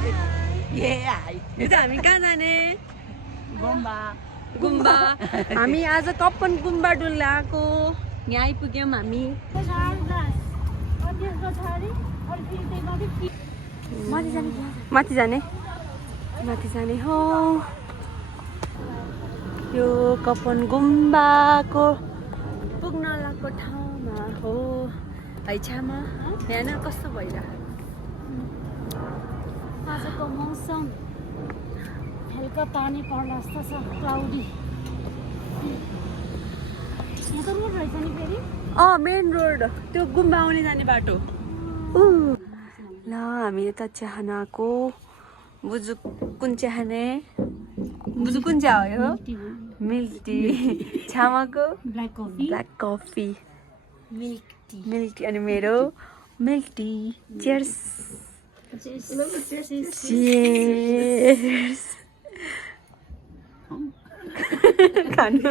यो त हामी कहाँ जाने गुम्बा गुम्बा हामी आज कपन गुम्बा डुल्न आएको यहाँ आइपुग्यौँ हामी माथि जाने हो यो कपन गुम्बाको पुग्न लागेको ठाउँमा हो हैछामा यहाँ कस्तो भइरहेको आजको मौसम हल्का पानी पर्ला जस्तो छ क्लाउडी यहाँ त रोड रहेछ नि फेरि मेन रोड त्यो गुम्बा आउने जाने बाटो ल हामी यता चाहनाको बुजु कुन चाहने बुजु कुन चिया हो यो मिल्क टी छामाको ब्ल्याक कफी मिल्क टी अनि मेरो मिल्क टी चियर्स Cheers. खानु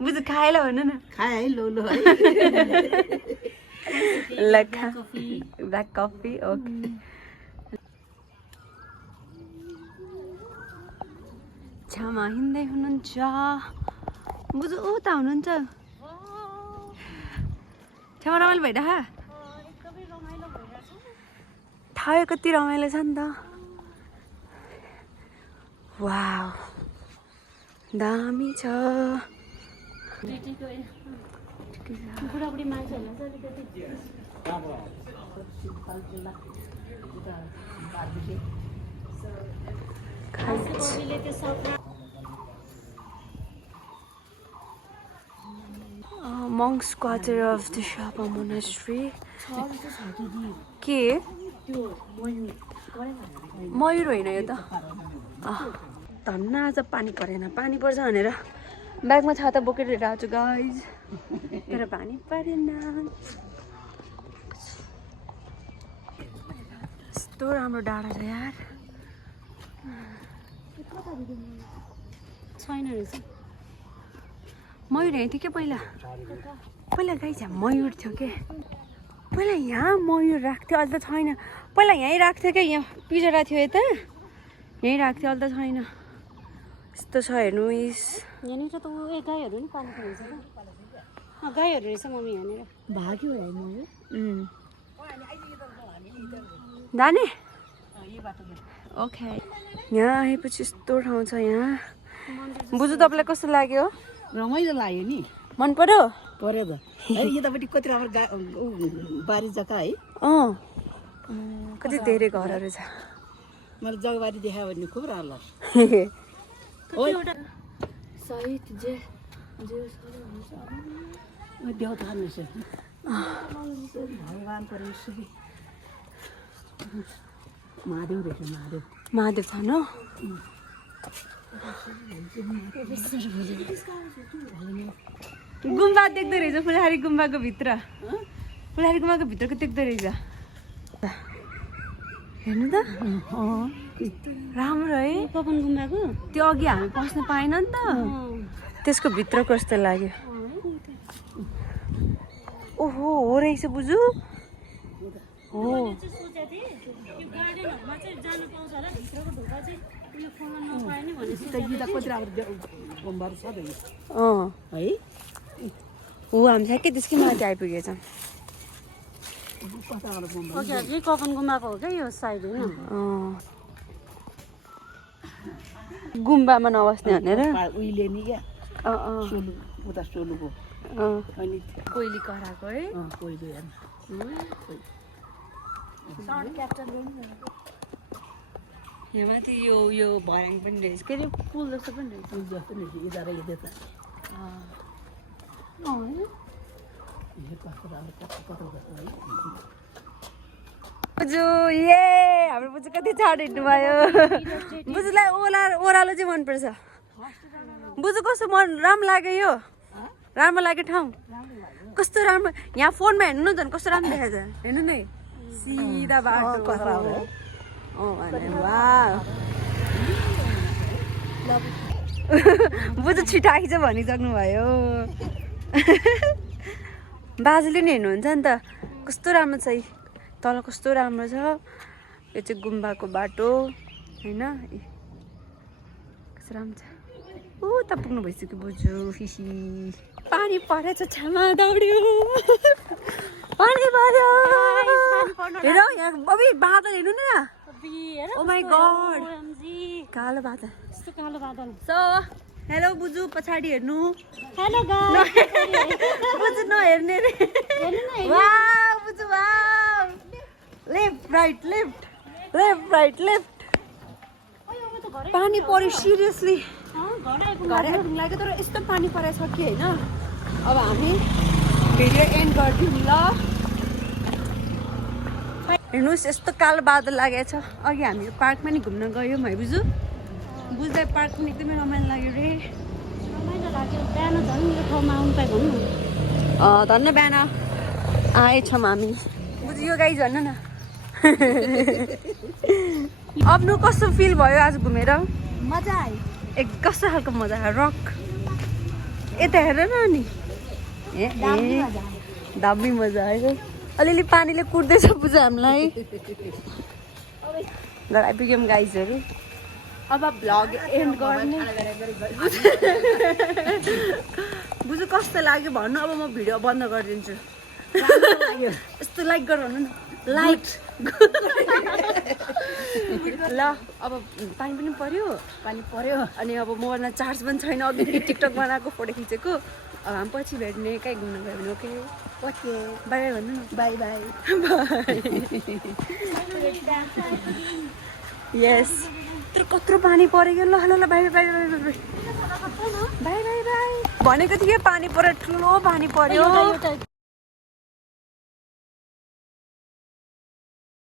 बुझ खाएला भन न खाए है लो है ब्ल्याक कफी ओके छामा हिँड्दै हुनुहुन्छ बुझ उता हुनुहुन्छ छामा रमाइलो भइरह थाहा कति रमाइलो छ नि त वाउ दामी छ बुढाबुढी मान्छेहरूलाई चाहिँ अलिकति monks quarter of the Shapa monastery के मयूर होइन यो त धन्न आज पानी परेन पानी पर्छ भनेर ब्यागमा छाता बोकेर लिएर आएको छु गाइज तर पानी परेन यस्तो राम्रो डाँडा छ यार छैन रहेछ मयूर यहाँ थियो क्या पहिला गाइज यहाँ मयूर थियो के पहिला यहाँ मयूर राख्थ्यो अहिले त छैन पहिला यहीँ राख्थ्यो क्या यहाँ पिजरा थियो यता यहीँ राख्थ्यो अहिले त छैन यस्तो छ हेर्नु यहाँनिर त गाईहरू नि पालेको रहेछ त गाईहरू रहेछ मम्मी यहाँनिर भाग्यो मयूर जाने ओके यहाँ आएपछि यस्तो ठाउँ छ यहाँ बुझु तपाईँलाई कस्तो लाग्यो रमाइलो लाग्यो नि मन पर्यो पर्यो त यतापट्टि कति राम्रो बारी जग्गा है कति धेरै घरहरू छ मलाई जग्गाबारी देखायो भने खुब राम्रो लाग्छ देउता भगवान परमेश्वर महादेव रहेछ महादेव छ न गुम्बा देख्दो रहेछ फुलहारी गुम्बाको भित्र कस्तो देख्दो रहेछ हेर्नु त राम्रो है कपन गुम्बाको त्यो अघि हामी पस्न पाएन नि त त्यसको भित्र कस्तो लाग्यो ओहो हो रहेछ बुझु हो हामी ठ्याक्कै त्यसकै माथि आइपुगेछ कपन गुम्बाको हो क्या यो साइड होइन गुम्बामा नबस्ने भनेर उहिले नि क्या उता सोलुको अनि कोइली कराएको है कोइली यहाँ माथि यो भर्याङ पनि रहेछ के अरे पुल जस्तो पनि रहेछ बुझु हाम्रो बुझु कति चाँडो हिँड्नु भयो बुझुलाई ओह्रालो चाहिँ मनपर्छ बुझु कस्तो राम्रो लाग्यो यो राम्रो लाग्यो ठाउँ कस्तो राम्रो यहाँ फोनमा हेर्नु न झन् कस्तो राम्रो देखाएको छ हेर्नु न सिधा बाटो बुझु छिटो आइज भनिसक्नु भयो बाजुले नि हेर्नुहुन्छ नि त कस्तो राम्रो छ तल कस्तो राम्रो छ यो चाहिँ गुम्बाको बाटो होइन कस्तो राम्रो छ ऊ त पुग्नु भइसक्यो बोजू फिसी पानी परेछ छामा दौड्यो पानी पर्यो हेर यहाँ अबि बादल हेर्नु न ओ माई गॉड कालो बादल यस्तो कालो बादल सो हेलो बुजू पछाडि हेर्नु हेलो गाइस बुजू नहेर्ने रे वाउ बुजू wow left right left left right left पानी पर्यो सिरियसली घर आइपुग्नु लाग्यो तर यस्तो पानी परेछ कि होइन अब हामी भिडियो एन्ड गरिदिउँ ल हेर्नुहोस् यस्तो कालो बादल लागेको छ अघि हामी पार्कमा नि घुम्न गयौँ है बुजू बुझ्दै पार्क पनि एकदमै रमाइलो लाग्यो रे रमाइलो लाग्यो बिहान झन् यो ठाउँमा आउनु पाइ भन्नु धन्न बिहान आएछौँ हामी बुझ्यो यो गाई झन् न आफ्नो कस्तो फिल भयो आज घुमेर मजा आयो एक कस्तो खालको मजा आयो रक यता हेर न नि ए दामी मजा आयो अलिअलि पानीले कुट्दैछ बुझ्यो हामीलाई घर आइपुग्यौँ गाइजहरू अब भ्लग एन्ड गर्ने बुझ्यो कस्तो लाग्यो भन्नु अब म भिडियो बन्द गरिदिन्छु यस्तो लाइक गर भन्नु न लाइक ल अब पानी पनि पर्यो अनि अब मोबाइलमा चार्ज पनि छैन अघि टिकटक बनाएको फोटो खिचेको अब हामी पछि भेट्ने कहीँ घुम्नु गयो भने ओके ओके बाई बाई भन्नु न बाई बाई यस तर कत्रो पानी पऱ्यो ल ल ल by by by by by by by by भनेको थियो पानी पऱ्यो ठुलो पानी पर्यो